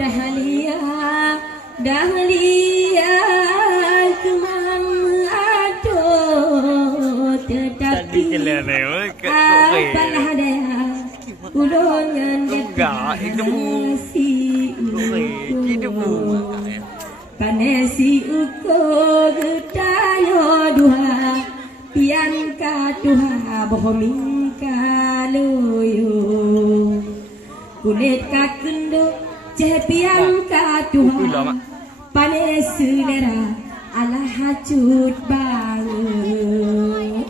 Dahlia, Dahlia kemang aduh, tetapi apalah daya ulungan si panesi uko getayo duha pian ka duha bohoming kaluyo kulit ka kendo cepian ka duha panes selera ala hacut banget.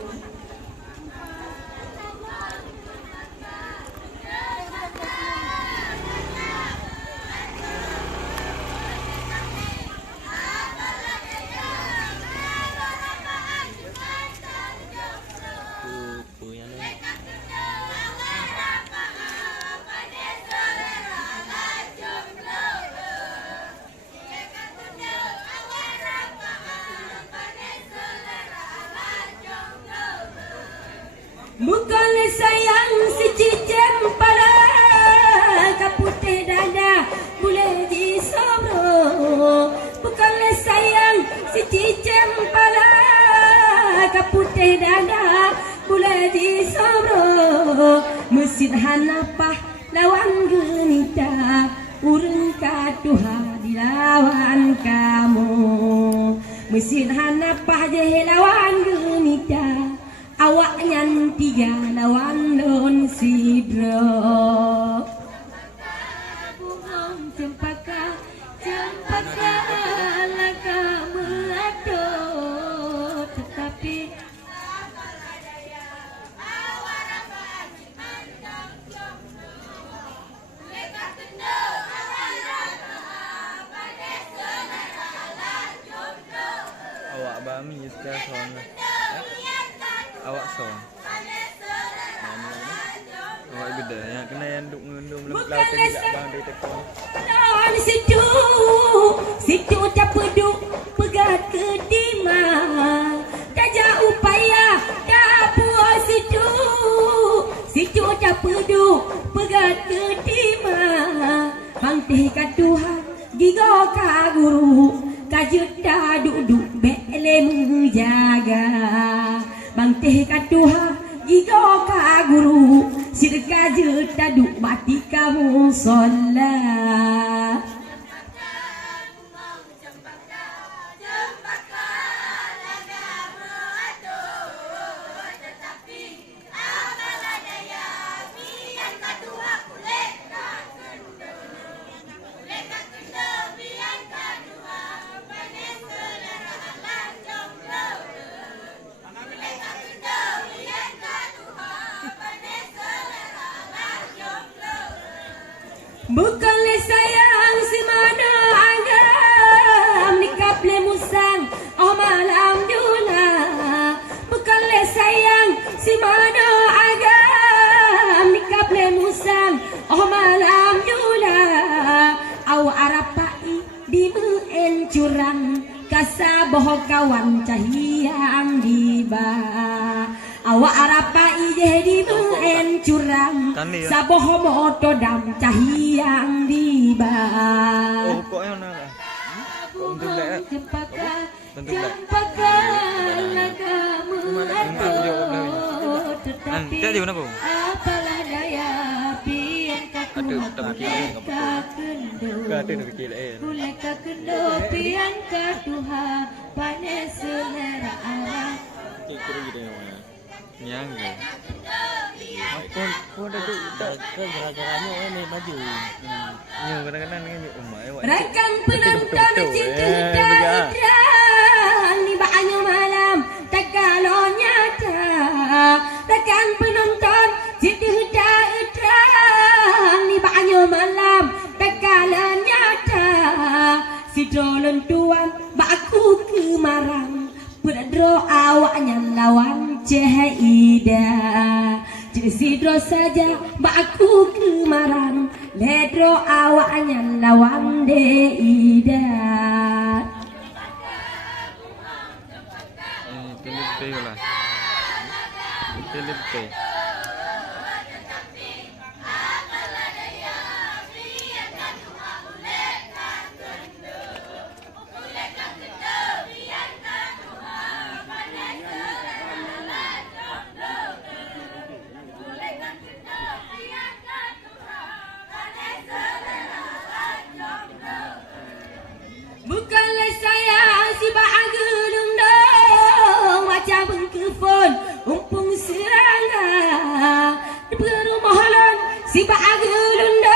Bukan sayang si cicem pada kaputih dada boleh disobro. Bukan sayang si cicem pada kaputih dada boleh disobro. Mesin hanapah lawan genita urang kaduha dilawan kamu. Mesin hanapah je lawan genita awak nyan tiga lawan don sidro. Bunga cempaka, cempaka laka meladot, tetapi awak bami sekarang awak song awak beda yang kena yang duk ngendum lembut laut tidak bang dari tekon lawan situ situ tak peduk pegat kedima dajak upaya tak puas situ situ tak peduk pegat kedima hangtih ka Tuhan gigo ka guru kajuta duduk belem jaga bangteh ka Tuhan gigo ka guru sirka juta duk mati kamu sholat. Bukanlah sayang si mana agam nikap le musang oh malam jula. Bukanlah sayang si mana agam nikap le musang oh malam jula. Awak arapai di meen curang kasaboh kawan cahiang diba. Awak arapai je di meen curang saboh moto dam cahiang diba. oh kok yang nak untuk dah Cempaka cempaka lagamu tetapi tak ada apa apalah daya pian kaku ada nak fikir lain boleh kendo pian kaduha panes selera Allah kira gitu yang Aku dah tu tak gara-garanya ni maju. Kadang-kadang ni umai. Rakan penonton cinta dan ni banyo malam tak kalau nyata. Rakan penonton cinta dan ni banyo malam tak kalau nyata. Si dolen tuan baku kemarang berdro awaknya lawan Cahida. Sidro saja baku kemarang ledro awaknya lawan Deida. Philip lah. Philip si bagulundong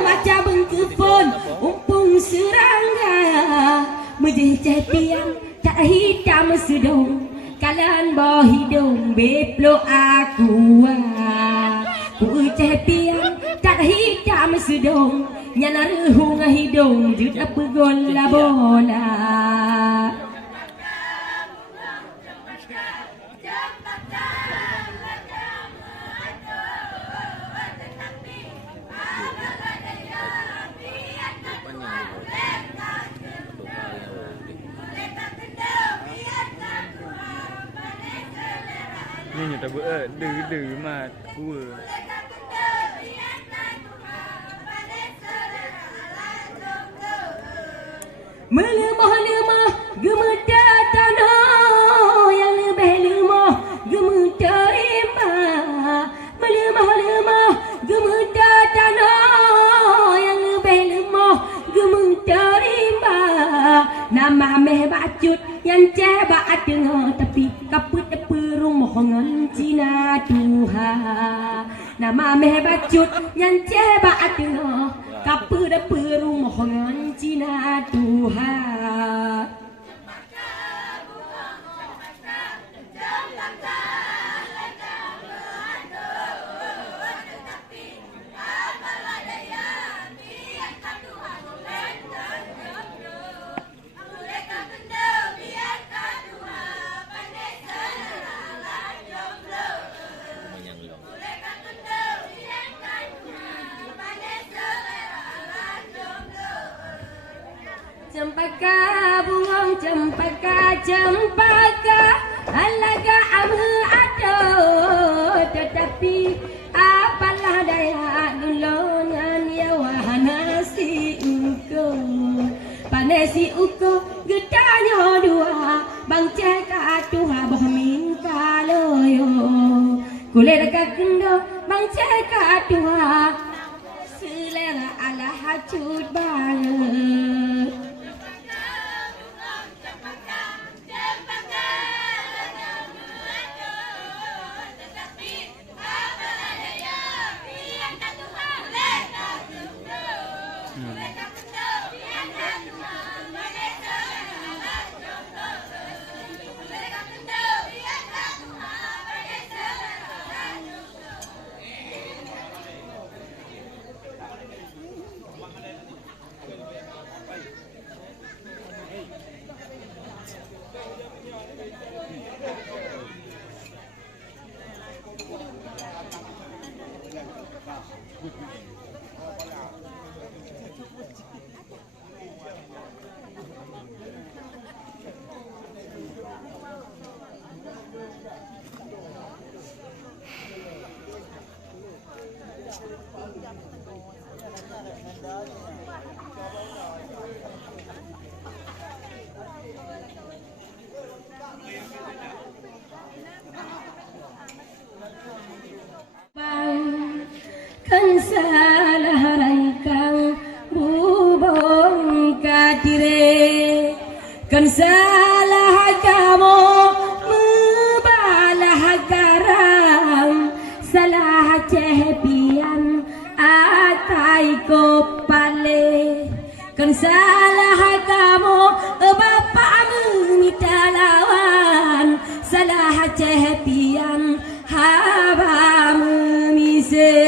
macam bengkepon umpung serangga mejeh cepian tak hitam sedong kalan boh hidung beplo aku ku cepian tak hitam sedong nyana rehung hidung juta pegola bola Ni nyata bữa đừ mà cua. Melemah-lemah gemuda tanah yang lebih lemah gemuda imah. Melemah-lemah gemuda tanah yang lebih lemah gemuda imah. Nama meh bacut yang cebak dengar tapi kaput perumah ngan Cina Tuhan. Nama meh bacut yang cebak dengar kaput perumah ngan Cina Tuhan. Cempaka bunga cempaka alaga amu ado tetapi apalah daya dulungan ya wahana si uko gedanya dua bang ceka tuha boh minta loyo kulit kendo bang ceka tuha selera ala hacut banget. Kan salah rangkang bubong kadire kan salah kamu membalah garam salah cepian atai kopale kan salah kamu bapak minta lawan salah cepian haba memise.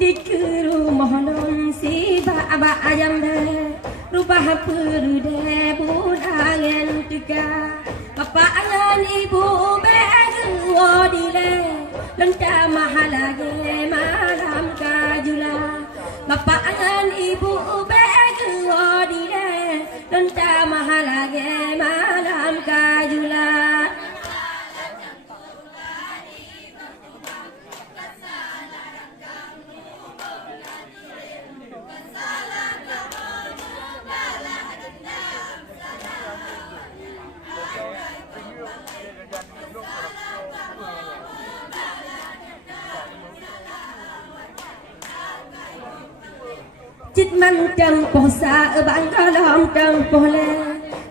Di rumah non si baba ayam de rubah perude budangan tuga bapa angan ibu begu odile lenta mahalage malam kajula bapa angan ibu begu odile lenta mahalage malam kajula. Salah จิตมันจังโปสาบางก็ล้อมจังโปเล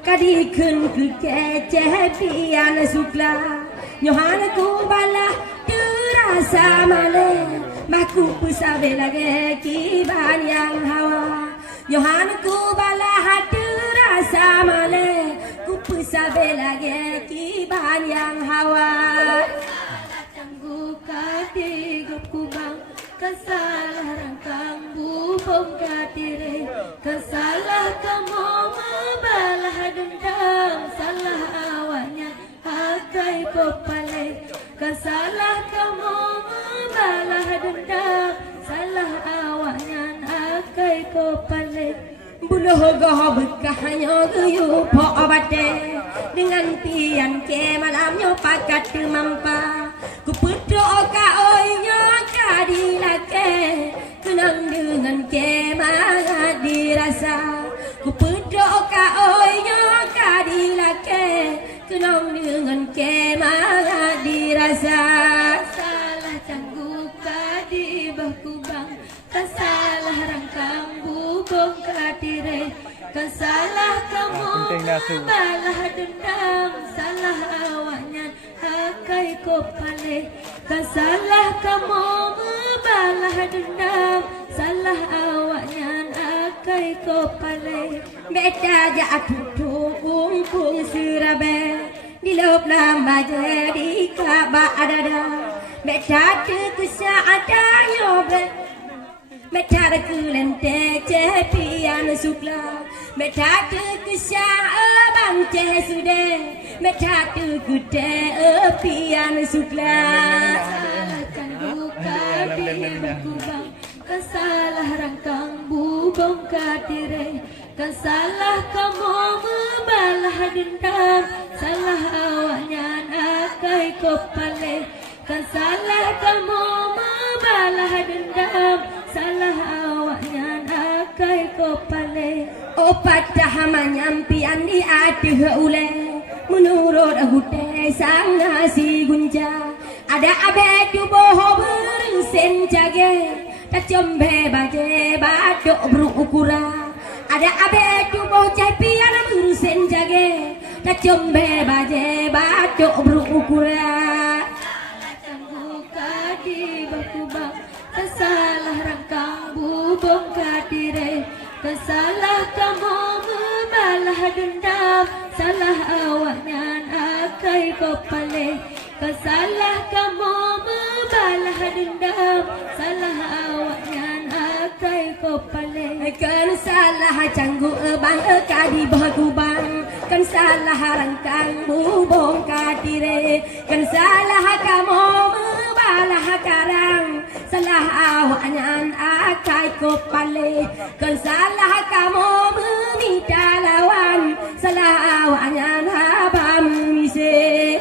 กะดีขึ้นคือแก่เจ็บปีอันสุกลาโยหานกูบาลาตือราสามาเลมากูปุสาเบลาเกกีบานยังฮาวาโยหานกูบาลาฮัตือราสามาเลกูปุสาเบลาเกกีบานยังฮาวาจังกูกาติกกูบังKesalah rangkang bubong katire Kesalah kamu membalah dendam Salah awalnya hakai kopale Kesalah kamu membalah dendam Salah awalnya hakai kopale Buluh goh bekahnya geyu po obate Dengan pian ke malamnya pakat mampa Ku berdoa oinya kadilake Kenang dengan kemangat dirasa Ku berdoa oinya kadilake Kenang dengan kemangat dirasa Salah canggu kadibah kubang Kesalah rangkang bubong katire Kesalah kamu membalah dendam Salah awaknya hakai kopale Kesalah kamu membalah dendam Salah awaknya hakai kopale Beta jatuh kungkung sirabe Di lop lamba jadi kabak adada Beta terkesa ada nyobe Beta kulente cepian sukla Beta terkesa abang ceh sude Beta terkude pian sukla Salahkan buka di berkubang Kesalah rangkang bubong katire Kesalah kamu membalah dendam Salah awaknya akai kopale Kesalah kamu membalah dendam Salah awaknya akai kopale Opat manyampian di aduh ule Menurut hute sang nasi gunja Ada abe tubuh bersen jage Tak jombe baje badok berukura Ada abe tubuh capian bersen jage Tak jombe baje badok berukura Buka di bakubang Kesalah rangkang bubong katire Kesalah kamu membalah dendam Salah awaknya akai kopale Kesalah kamu membalah dendam Salah awaknya akai kopale Kan salah canggu bang kadi bakubang Kan salah rangkang bubong katire Kan salah kamu membalah karang Salah awaknya akai kopale Kan salah kamu meminta lawan Salah awaknya abang mise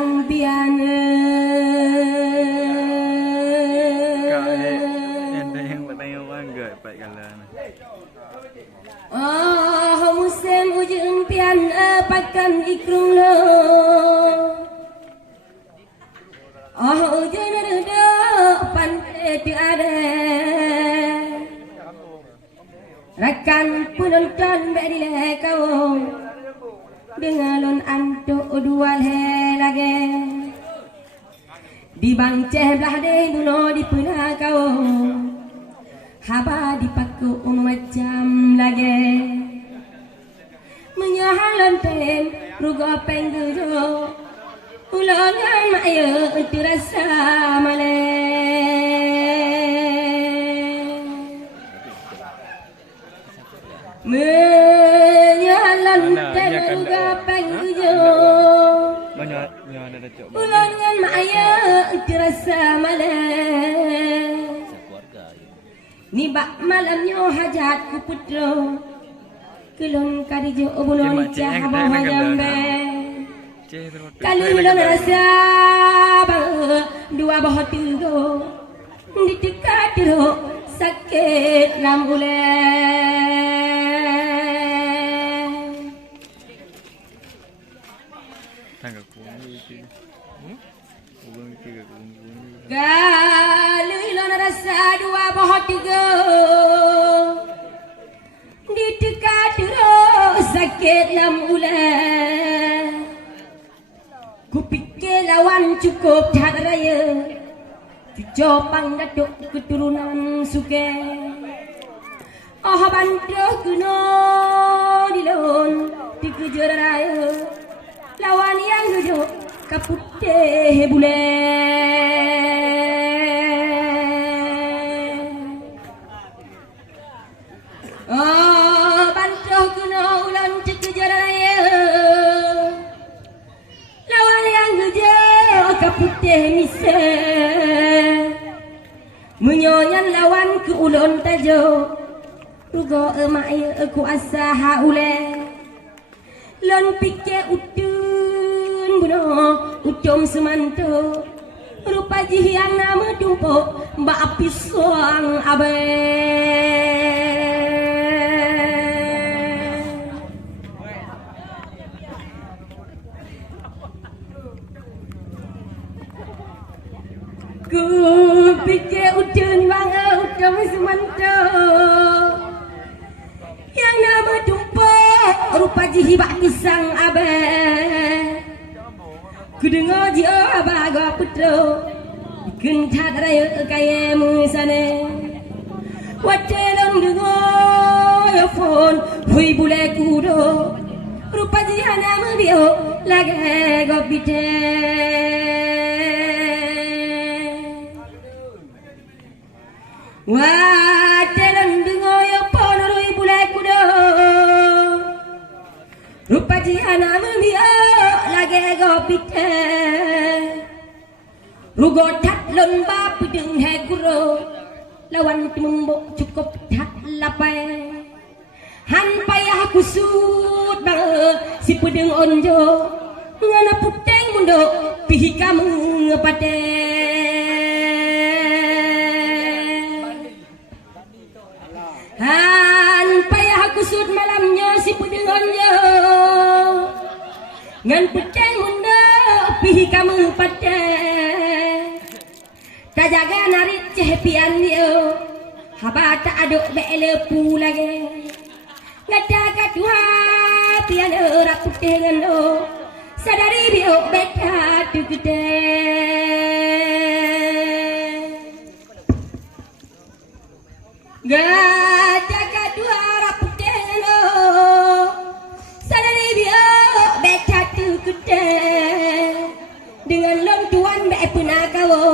Bang Piana Ada yang bertanya bangga Pak Kalan Oh musim ujung pian pakan ikrung lo Oh ujung ada pantai tiada Rakan penonton berilah kau Dengalon antuk dua lagi Di bangceh belah deh bunuh di punah kau Haba dipaku macam lagi Menyahalan tem rugo penggejo Ulangan maya itu rasa malai menyalan Mana, dan dia akan gapan dakwah. ujo Banyak ada cok. ulan ngan maya terasa malam Keluarga. ni bak malamnya hajat ku putra kelon kadijo obulon cah bawa jambe kali lon rasa bah dua bah tiga ditekat ro sakit lam ulen Tangga kungu itu. Bukan itu kungu. kali lon rasa dua bah tiga ditekat ro sakit lam ulen kupikir lawan cukup dah raya Jopang datuk keturunan suke Oh bantuh kuno dilon dikejar raya lawan yang duduk kaputeh bule Oh bantuh kuno ulan dikejar raya lawan yang duduk kaputeh mise menyoyan lawan ke ulun tajo rugo emak aku asa haule lon pikir utun buno ucom semanto rupa jihiang nama dumpo mbak api soang abe ku pikir udun bangga udam semanto yang nama dumpa rupa jihibak pisang abe ku dengar dia baga putra kentat raya kaya musane wacelon dengar ya phone hui bule kudo rupa jihana mebio lagi gopite wah telan dengar ya ponoro ibulai kudo rupa jihana membia lagi gopite rugo tat lon bap deng he guro lawan tembok cukup tat lapai han payah kusut bang si pedeng onjo ngana puteng mundo pihi kamu ngepate han payah kusut malamnya si pedengannya ngan puteng mundo pihi kamu pate kajaga narik cehepian dia haba tak aduk bele pu lagi ngada kadua pian ora putih ngendo sadari bio beta tu gede ngada kadua ora putih ngendo sadari bio beta tu gede dengan lom tuan be punakawo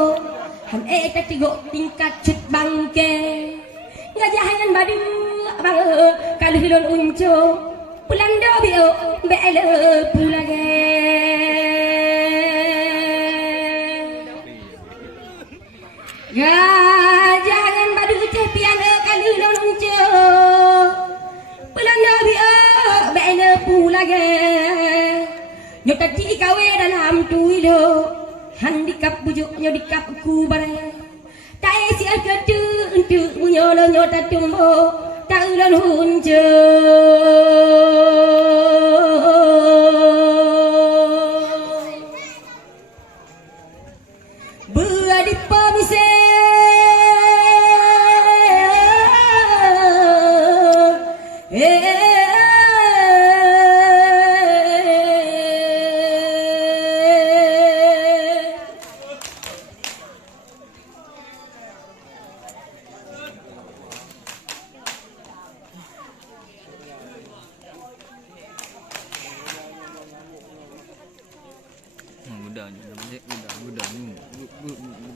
han tigo tingkat cut bangke ngajahan badu bang kalau hilon unco pulang do bio bele pulage ngajahan badu cepian kalau hilon unco pulang do bio bele pulage nyota ti kawe dalam tuilo handikap bujuknya dikap ku bare tai si alkatu untuk nyolo nyota tumbo taulan hunjo beradi pemise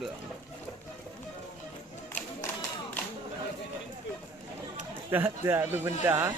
mudah. Tak tu bentar.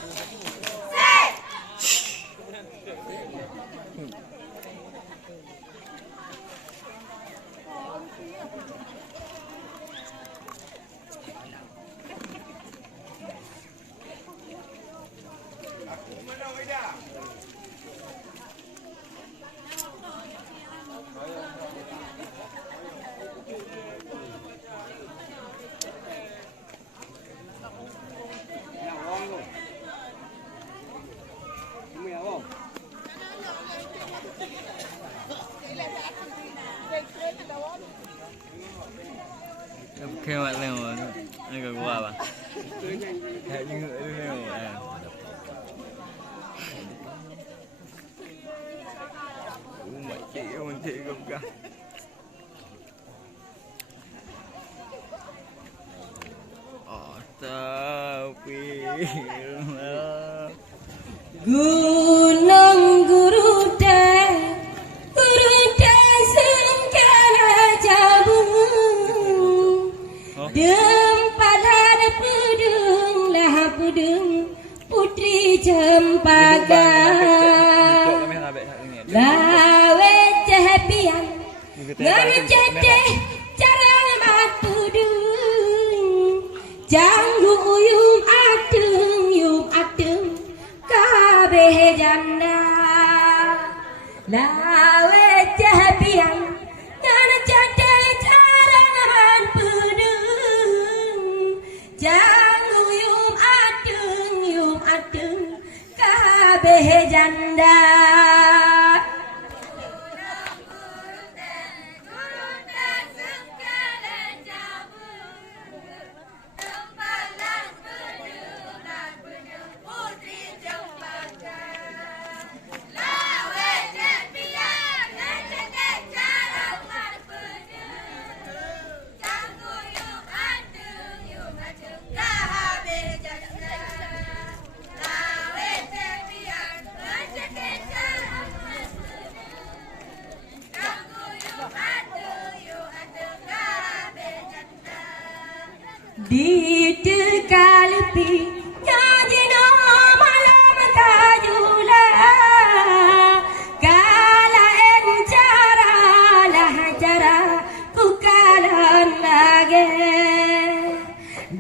Kewat lewat, ni kau gua apa? Kayak jenguk lewat. Cik kau buka. Astagfirullah. Gunung Guruda, Guruda sengkala jabung. Dempalan pudung lah pudung, putri cempaka. Lawe cepian, ngana ceteh carang mat pudung. Janggu yum atung, kabeh janda. Lawe cepian, ngana ceteh carang mat pudung. Janggu yum atung, kabeh janda. Di tekalipi nyajino malam kajula kala encara lah cara kukalan lage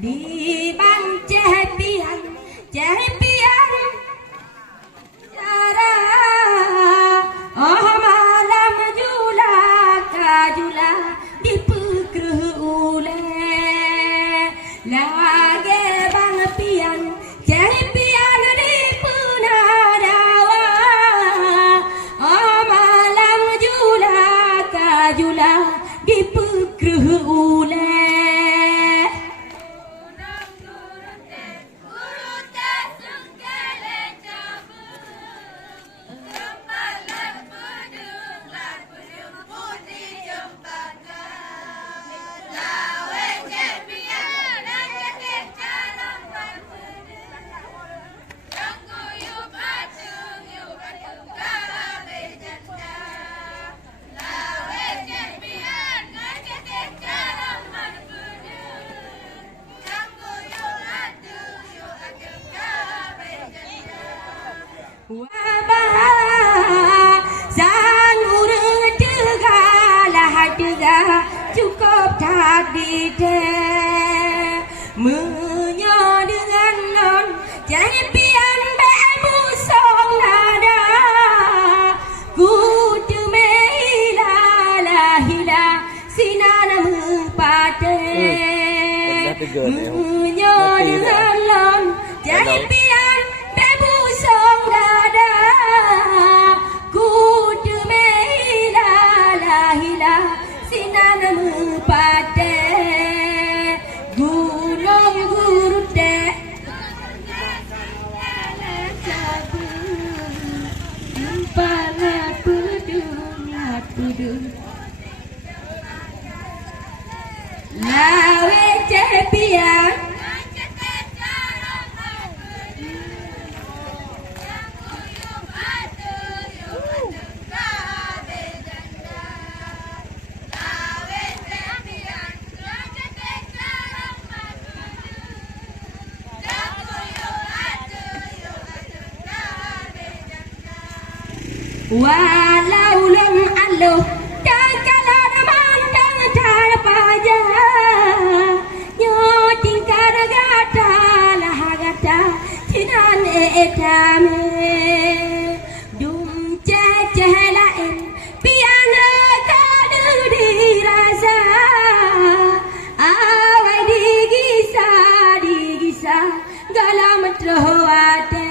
di bang cepian cara oh malam jula kajula di pukru ule lage bang pian cepian di punadawa oh malam jula kajula di pukru ule. San urang tegalah tegah cukup tak didek menyo dengan non jadi pian bebu song nada ku temela lahila sinana mempate menyo dengan non jadi pian bebu song nada sinana mempate gunung Guruda empala pudung lawe cepian walau lam aloh dan kalau mandang tarpaja nyo tingkar gata lah gata tinan etame dum cecelain piana kadu dirasa awai digisa galam terwate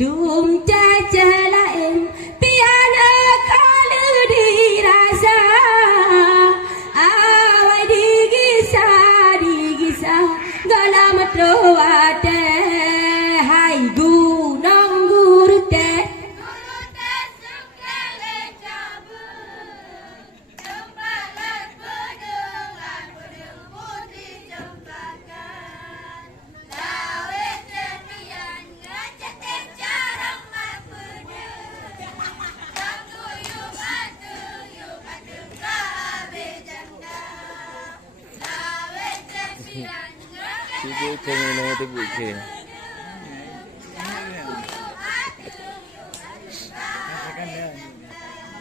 dum cecelain piana kadu dirasa awai digisa galam terwate hai gunung gurute Ibu kena nama tu ibu kena.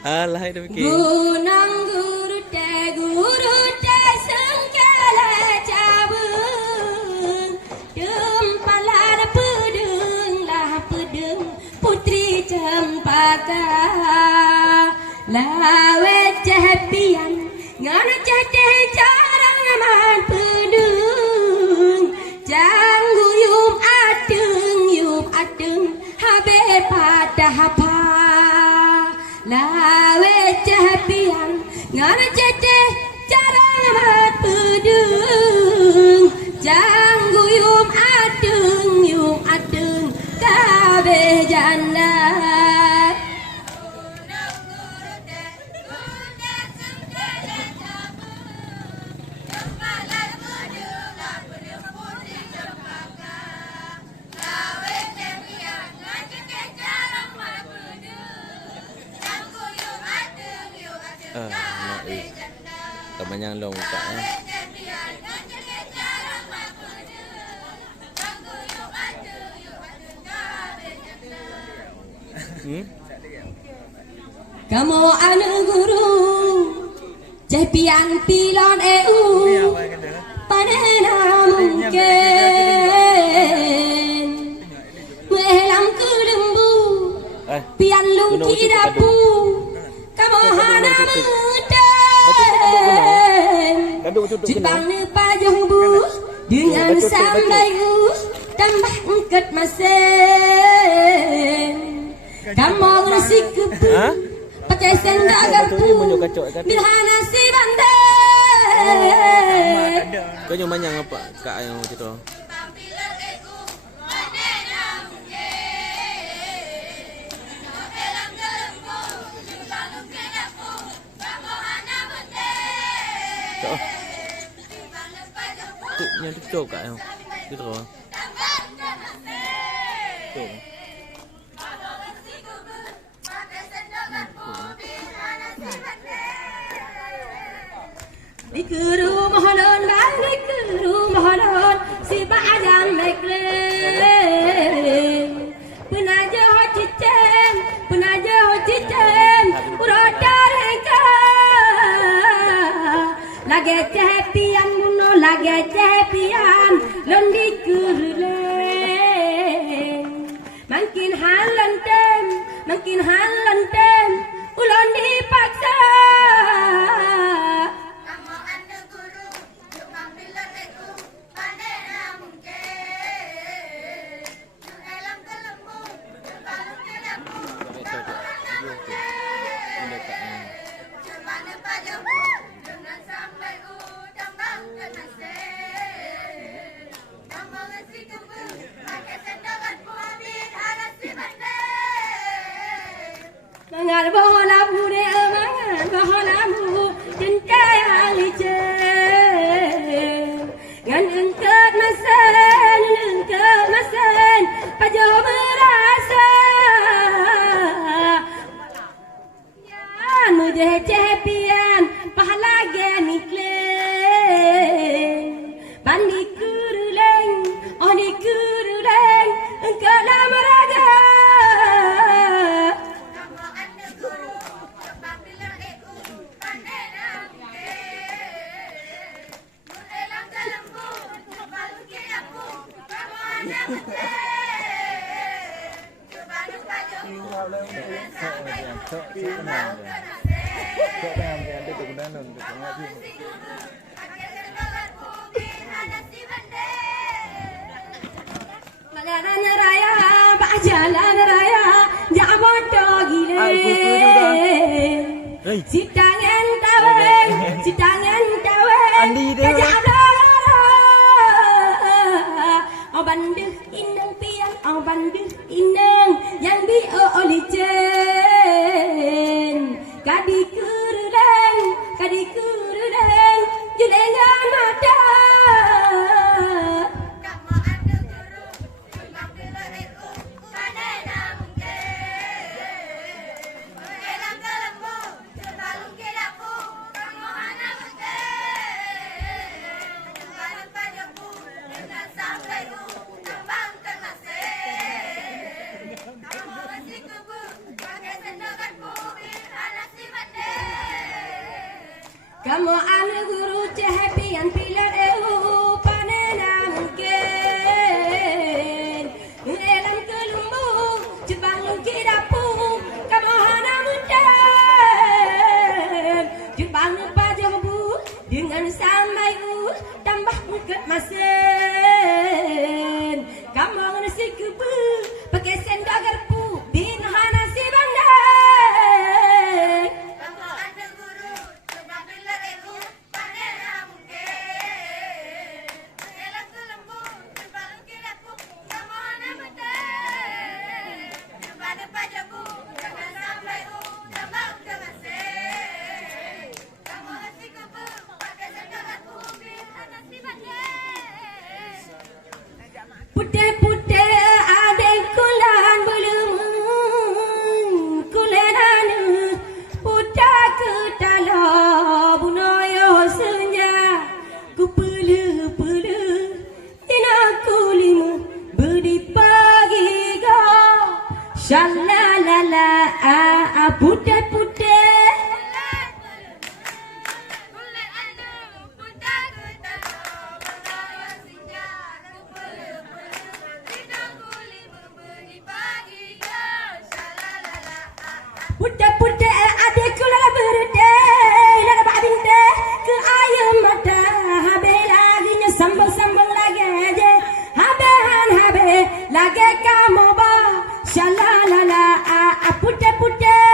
Alah itu fikir. gunung gurute sengkala cabung dempalar pedeng lah pedeng putri cempaka lawe cepian ngana ceteh jarang aman pedeng janggu yum adeng habe patah apa lawe cepian ngana ceteh jarang aman pedeng janggu yum adeng kabe jannat Nak kebanyakan long buka. kamu anu guru cepian pilon panena mungkin melang ke lembu pian lungki dapu kamu hana muten cipang ni pajung bu dengan sambai tambah engket masen kamu bersih kebu pakai sendal garpu bilhana si bandai Kau nyoba yang apa kak yang gitu? Tu yang tu kak yang gitu. Tu. Dikuru mohonon bang dikuru mohonon si badan meklem penaja hocicem urodar heka lage cepian muno lage cepian lon dikurlen makin halantem ulon dipaksa Jalan raya, Pak Jalan raya, Jaboto gile. Si tangan taweng, Andi dia. Banduh indang pian, banduh indang yang bi olijen. Kadi kurudang, julenya mata. Kamu anu guru cehapian pilar panena mungkin elam kelumbu jebang kidapu kamu hana mundam jebang pajobu dengan samaiu tambah uket masen kamu nasi kubu pakai sendok garpu bin hana si bandar. Putih-putih adek kulan belum kulan putih ke dalam bunoyo senja ku pelu ina kulimu beri pagi go shalalala putih-putih Putih-putih adikku lala berdeh lala babing deh ke ayam mata habe laginya sambung lagi aja habe lagi kamu ba shalalala putih-putih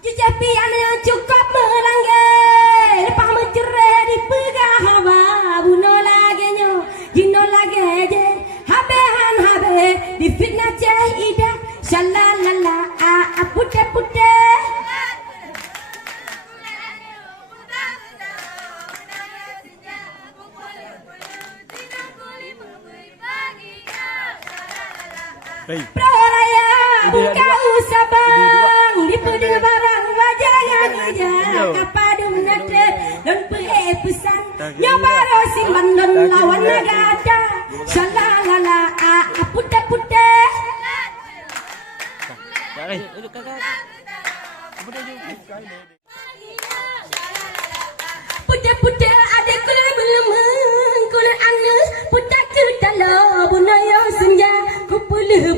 jejapian yang cukup melanggar lepas mencerai di pegah hawa buno lagi nyo jino lagi je habe di fitnah ceh ida shalalala putih-putih Proraya buka usah bang di pede barang wajah yang ija kapadu nate don pesan nyoba rosing bandon lawan nagada shalalala putih-putih putih-putih adek kulit belum kulit anus putih kita lo bunayo senja ku puluh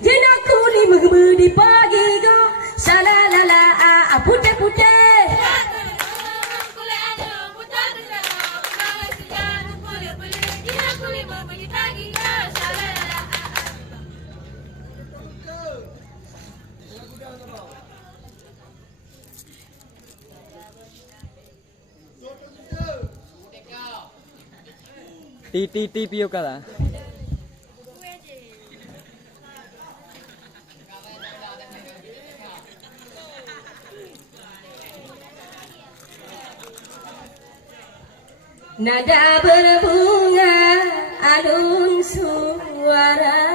jena kulit di pagi go shalalala putih-putih Ti pio kala. Nada berbunga alun suara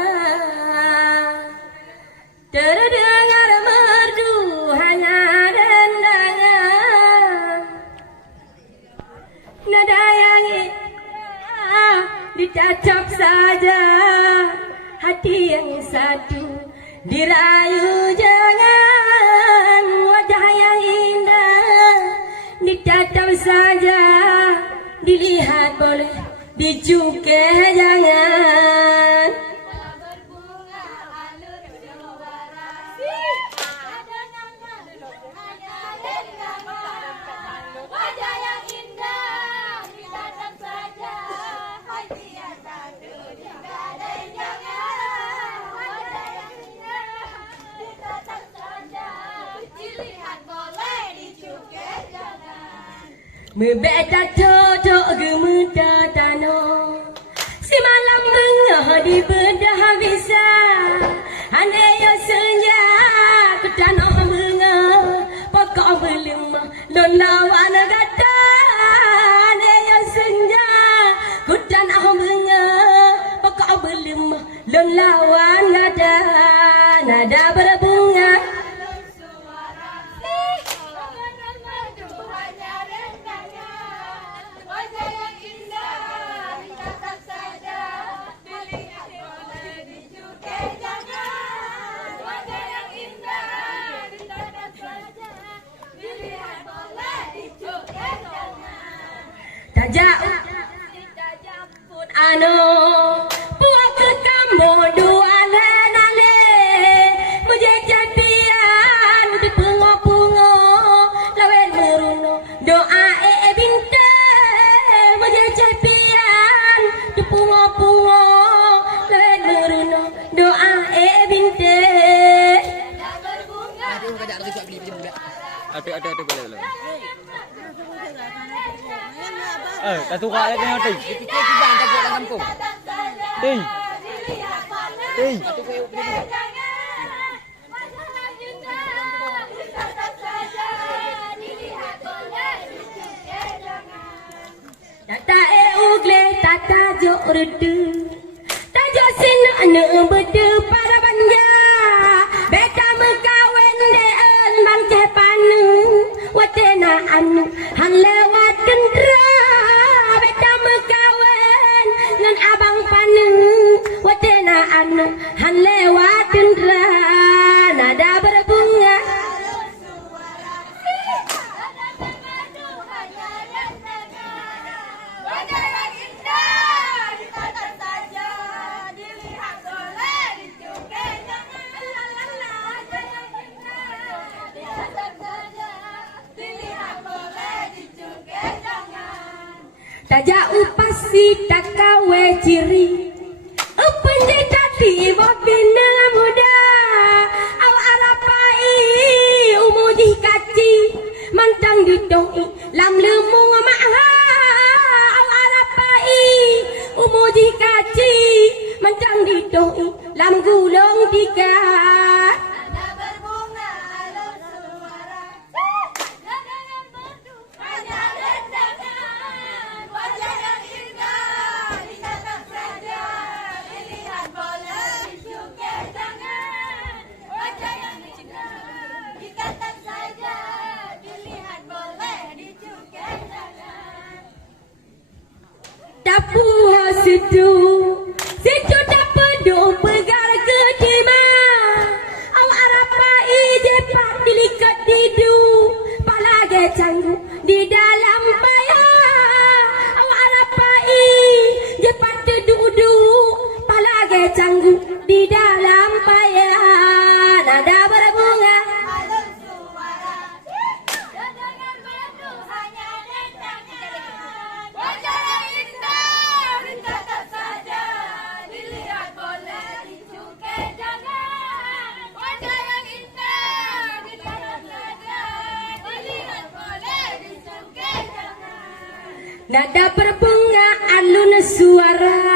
terdengar merdu hanya dendangan nada yang indah dicacap saja hati yang satu dirayu boleh dicukai jangan. Wajah yang indah ditatap saja, hati yang satu digadai jangan. Wajah yang indah ditatap saja, dilihat boleh dicukai jangan. Membeda cocok gemuta tano, si malam bengah di bedah bisa. Andai yo senja ke tanah bengah, pokok berlima don lawan gata. Andai yo senja ke tanah bengah, pokok berlima don lawan gata. Nada berbunga. Wajah yang indah ditatap saja, dilihat boleh dicukai jangan. Wajah yang indah ditatap saja, dilihat boleh dicukai jangan. Tak jauh Tidak jemput ano buat ke kamu dua nane mujajah pian di pungo-pungo lawen meruno doa binte mujajah pian di pungo-pungo lawen meruno doa binte. tak berbunga. Ada boleh. Tak tukar lagi nanti. Fikir kita hantar buat dalam kampung. Ting. Ting. Tata ugle tata jo redu tajo sin ane bede para banja beta mekawen de en bang cepanu watena anu han lewat kendra beta mekawen ngan abang panu watena anu han lewat kendra nada berbunga. Wajah yang indah ditatap saja, dilihat boleh dicukai jangan. Wajah yang indah ditatap saja, dilihat boleh dicukai jangan. Tak jauh pasti tak kawe ciri Upen tadi bina muda Aw arapai umuji kaci Mantang didoi lam lemung maha Aw arapai umuji kaci Mantang didoi lam gulung dikat. Ada berbunga alur suara, nada yang merdu hanya rendangan. Wajah yang indah ditatap saja, dilihat boleh dicukai jangan. Wajah yang indah ditatap saja, dilihat boleh dicukai jangan. Dapu situ Situ dapat do pegar ke dima Aw arapai jepat dilikat didu Palage canggu di dalam paya Aw arapai jepat tedudu Palage canggu di dalam paya Nada berbunga. Alur suara, nada yang merdu hanya rendangan. Wajah yang indah ditatap saja, dilihat boleh dicukai jangan. Wajah yang indah ditatap saja, dilihat boleh dicukai jangan. Nada berbunga alun suara